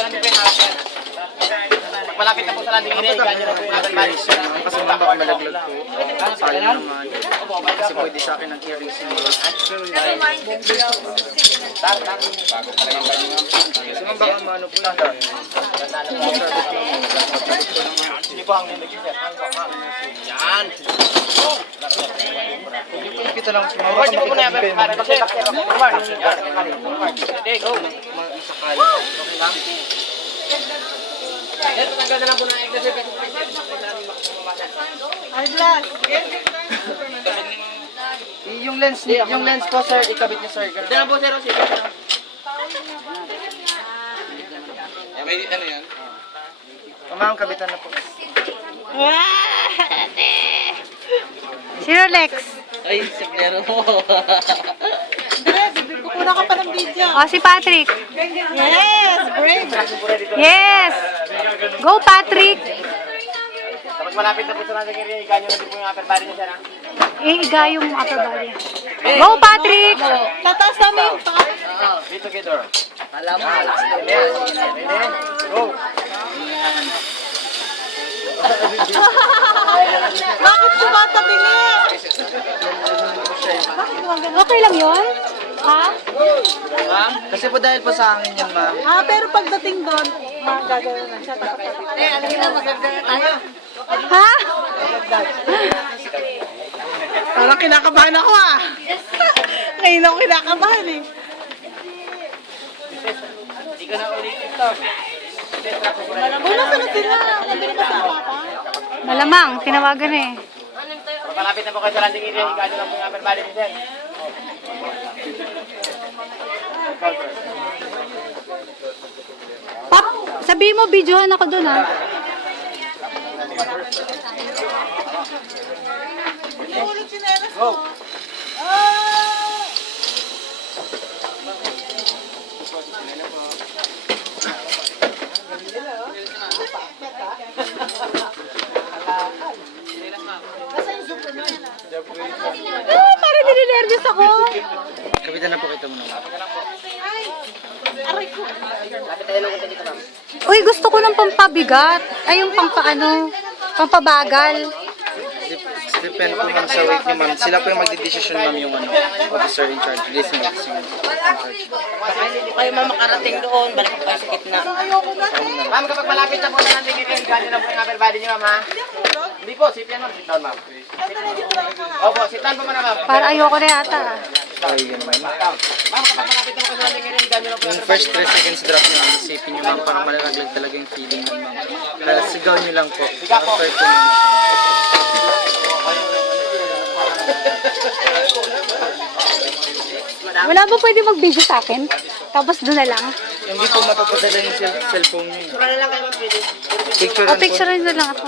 Ganun din po yung upper. Pag malapit na po sa landing area, ganyan na po yung upper body. Kasi ma'am, baka malaglag po. Sayang naman. Kasi pwede sa akin ang e-racing. Kasi ma'am, baka maano po lang. Hindi po hangin lagi sir. Yan. Kita lang si ma'am. Forward niyo po muna yung upper body. Bakit ako forward? Yan. Forward. Sige, go. Sakali. Okay lang. Yan, tatanggal na lang po ng egg sir. Ay, Blas. Yung lens po sir, ikabit niyo sir. Ito lang po sir. Sige. May ano yan? Ma'am, kabitan na po. Sino Lex? Ay, sablero mo. Kukuha ka pa ng video. O, si Patrick. Yes, great. Yes! Go, Patrick! Kapag malapit na po sa landing area, ganyan na din po yung upper body niya sir. Iiga yung upper body. Go, Patrick! Tataas namin yung paa. Be together. Alam mo. Go. Bakit tumatabi niya? Okay lang yun? Ha? Ma'am, kasi po dahil po sa akin yan ma'am. Ah, pero pagdating doon, gagawin na siya. Ha? Parang kinakabahan ako ah. Ngayon ako kinakabahan eh. Hindi ka na ulitin to. Wala ka na sila. Nandun ka sa papa. Malamang, tinawagan eh. Kapag malapit na po kayo sa landing area, ganyan lang po yung upper body niya sir. Pap, sabihin mo, videohan ako dun ha. Ulit si Neres mo. Ah! Parang nilinervous ako. Kabitan na po kita muna. Aray ko. Uy, gusto ko ng pampabigat. Ay, yung pampaano, pampabagal. Depende po ma'am sa weight ni ma'am. Sila po yung magdidesisyon ma'am yung ano, officer in charge. Racing officer in charge. Baka hindi kayo makarating doon, balik kayo sa gitna. Ma'am, kapag malapit na po sa landing area, ganyan na po yung upper body niyo ma'am ha. Hindi po, sit yan ma'am. Sit down ma'am. Opo, sit down po muna ma'am. Para ayoko na yata. Ay, yun ma'am. Ma'am, kapag malapit na po sa landing area, ganyan na po yung Yung upper first 3 seconds drop nyo, isipin nyo ma'am, parang malalaglag talaga yung feeling nyo ma'am. Kaya sigaw nyo lang po. After po. Wala ba pwede mag-video sa akin? Tapos doon na lang? Hindi po mapapadala yung cellphone nyo. Wala na lang kayo ma'am, pwede. Picture O, picture na lang ako.